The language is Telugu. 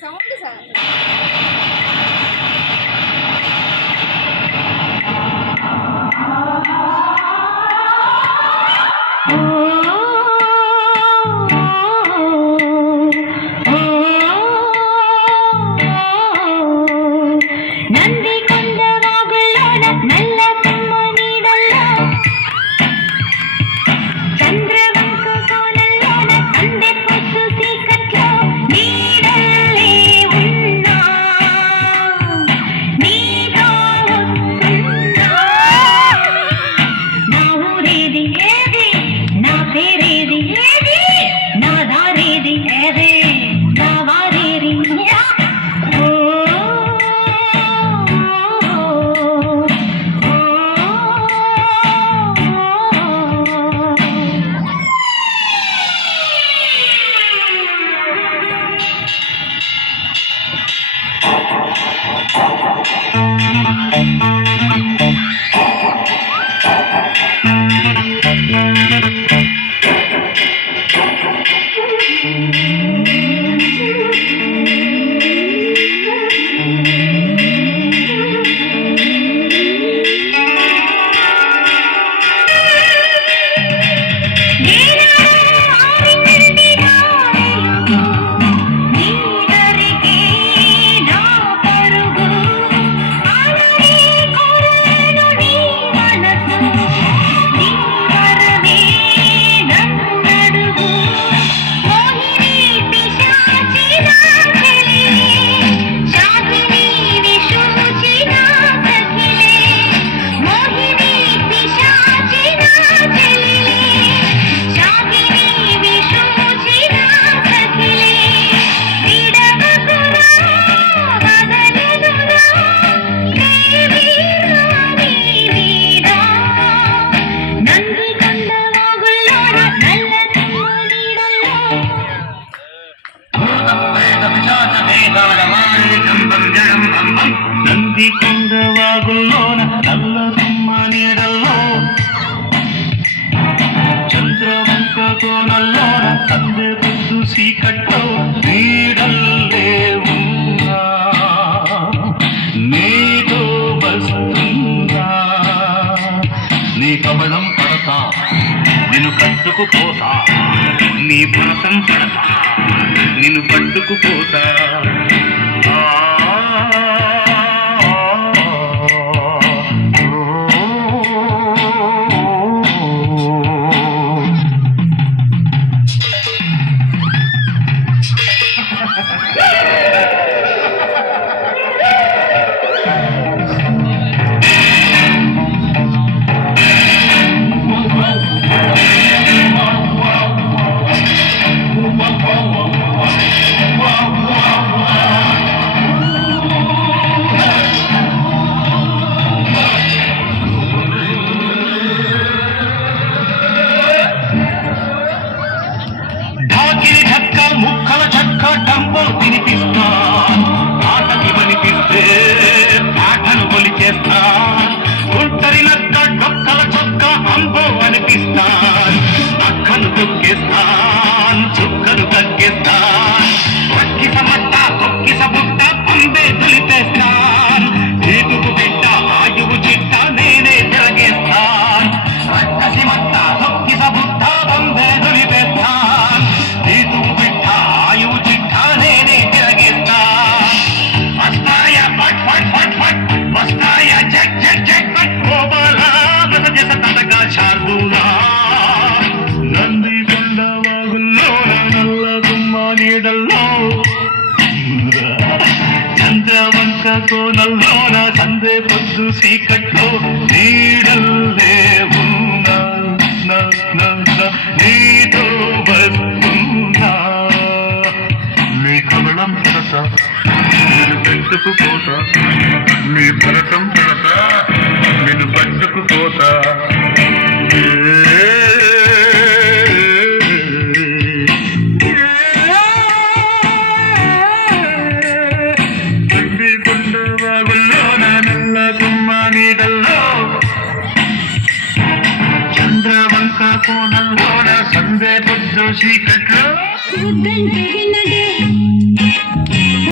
Sound sir. నందికొండ వాగుల్లోన నల్ల తుమ్మ నీడల్లో చంద్రవంక కోనల్లోన సందె పొద్దు సీకట్లో నీడల్లే ఉన్నా నీతో వస్తున్నా నీ కమలం పడతా నిన్ను కట్టుకుపోతా నీ పురసం పడతా నిన్ను పట్టుకుపోతా ముక్కల చక్క టంబో వినిపిస్తా ఆటకి వనిపిస్తే పాటను కొలిచేస్తా ఒంటరి నక్క డొక్కల చొక్క అంబో అనిపిస్తా అక్కను తొక్కేస్తాన్ చుక్కను తగ్గేస్తాన్ పక్కిస మట్ట తొక్కిస బుట్ట పంబే తొలిపేస్తాన్ చేతుకు బిడ్డ ఆయువు చిట్ట నేనే తిరగేస్తాన్ పక్కసి మట్ట తొక్కిస బుట్ట పంబే తొలిపేస్తాన్ చేతుకు నందికొండ వాగుల్లోన నల్ల తుమ్మ నీడల్లో చంద్రవంక కోనల్లోన సందే పొద్దు సీకటి